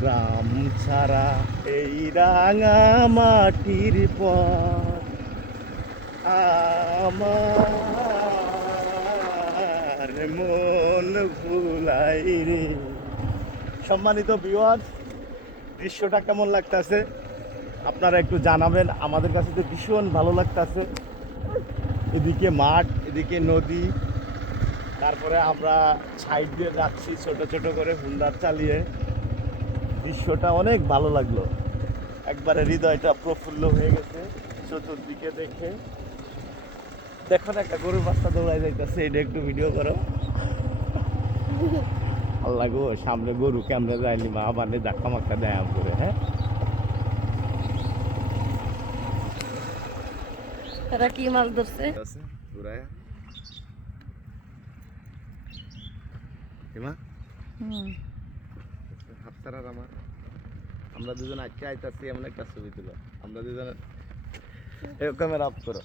গ্রাম ছাড়া এই রাঙা মাটির পথ আমার মন ভুলাই রে। সম্মানিত ভিউয়ার্স, দৃশ্যটা কেমন লাগতেছে আপনারা একটু জানাবেন। আমাদের কাছে তো ভীষণ ভালো লাগতেছে। এদিকে মাঠ, এদিকে নদী, তারপরে আমরা সাইড দিয়ে যাচ্ছি ছোট ছোট করে হুন্ডার চালিয়ে। দৃশ্যটা অনেক ভালো লাগলো, একবারে হৃদয়টা প্রফুল্ল হয়ে গেছে চতুর্দিকে দেখে। দেখুন একটা গরুর বাচ্চা দৌড়াই যাইতেছে, এটা একটু ভিডিও করো। আল্লাহ গো, সামনে গরু ক্যামেরা যায়নি, মা মানে ধাক্কা মাক্কা দেয় আম করে। হ্যাঁ, এরা কি মাছ ধরছে? ঘুরায় হিমা হাততারার আমার, আমরা দুজন আজকে আইতাছি এমন একটা ছবি তুলো। আমরা দুজন ক্যামেরা অফ করো।